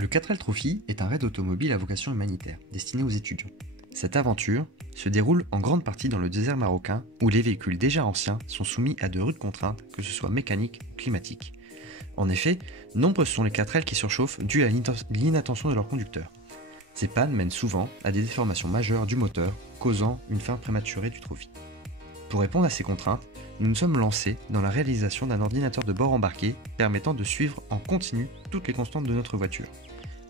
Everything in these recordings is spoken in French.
Le 4L Trophy est un raid automobile à vocation humanitaire, destiné aux étudiants. Cette aventure se déroule en grande partie dans le désert marocain, où les véhicules déjà anciens sont soumis à de rudes contraintes, que ce soit mécaniques ou climatiques. En effet, nombreux sont les 4L qui surchauffent dû à l'inattention de leur conducteur. Ces pannes mènent souvent à des déformations majeures du moteur, causant une fin prématurée du Trophy. Pour répondre à ces contraintes, nous nous sommes lancés dans la réalisation d'un ordinateur de bord embarqué permettant de suivre en continu toutes les constantes de notre voiture.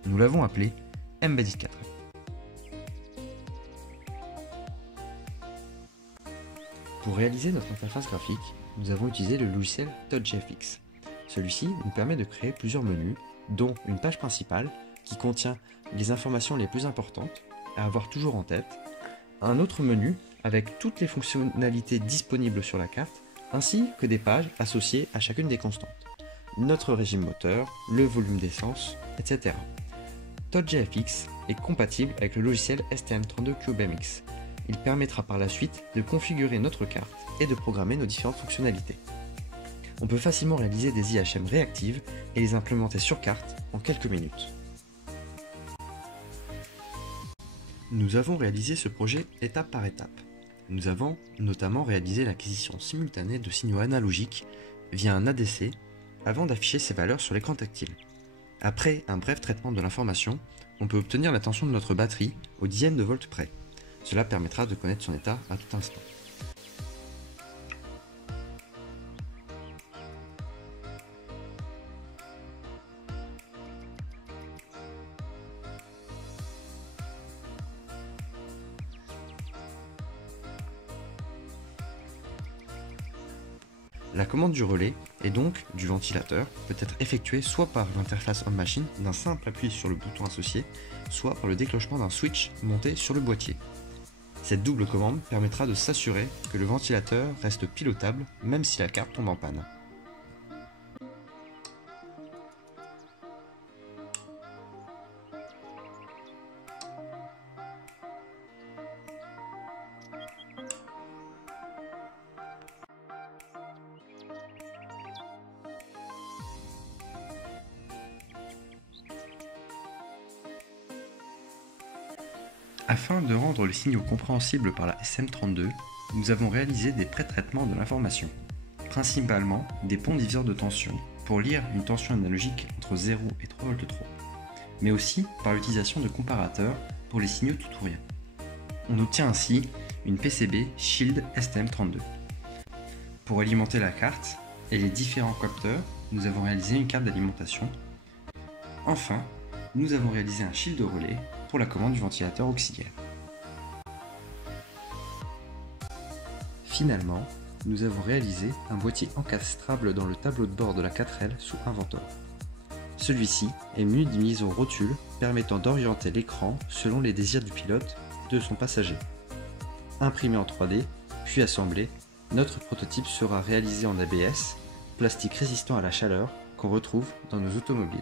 Nous l'avons appelé Embedded 4L. Pour réaliser notre interface graphique, nous avons utilisé le logiciel TouchGFX. Celui-ci nous permet de créer plusieurs menus, dont une page principale qui contient les informations les plus importantes à avoir toujours en tête, un autre menu avec toutes les fonctionnalités disponibles sur la carte, ainsi que des pages associées à chacune des constantes, notre régime moteur, le volume d'essence, etc. TouchGFX est compatible avec le logiciel STM32CubeMX. Il permettra par la suite de configurer notre carte et de programmer nos différentes fonctionnalités. On peut facilement réaliser des IHM réactives et les implémenter sur carte en quelques minutes. Nous avons réalisé ce projet étape par étape. Nous avons notamment réalisé l'acquisition simultanée de signaux analogiques via un ADC avant d'afficher ces valeurs sur l'écran tactile. Après un bref traitement de l'information, on peut obtenir la tension de notre batterie au dixième de volt près. Cela permettra de connaître son état à tout instant. La commande du relais, et donc du ventilateur, peut être effectuée soit par l'interface on-machine d'un simple appui sur le bouton associé, soit par le déclenchement d'un switch monté sur le boîtier. Cette double commande permettra de s'assurer que le ventilateur reste pilotable même si la carte tombe en panne. Afin de rendre les signaux compréhensibles par la SM32, nous avons réalisé des pré-traitements de l'information, principalement des ponts diviseurs de tension pour lire une tension analogique entre 0 et 3 V 3, mais aussi par l'utilisation de comparateurs pour les signaux tout ou rien. On obtient ainsi une PCB Shield STM32. Pour alimenter la carte et les différents capteurs, nous avons réalisé une carte d'alimentation. Enfin, nous avons réalisé un shield de relais pour la commande du ventilateur auxiliaire. Finalement, nous avons réalisé un boîtier encastrable dans le tableau de bord de la 4L sous Inventor. Celui-ci est muni d'une liaison rotule permettant d'orienter l'écran selon les désirs du pilote et de son passager. Imprimé en 3D, puis assemblé, notre prototype sera réalisé en ABS, plastique résistant à la chaleur qu'on retrouve dans nos automobiles.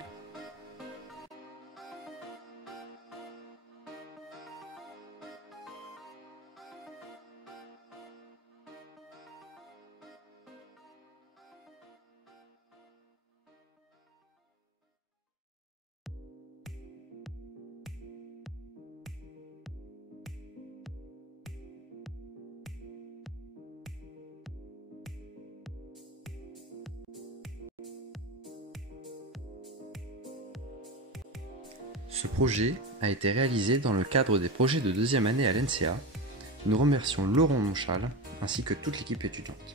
Ce projet a été réalisé dans le cadre des projets de deuxième année à l'ENSEA. Nous remercions Laurent Monchal ainsi que toute l'équipe étudiante.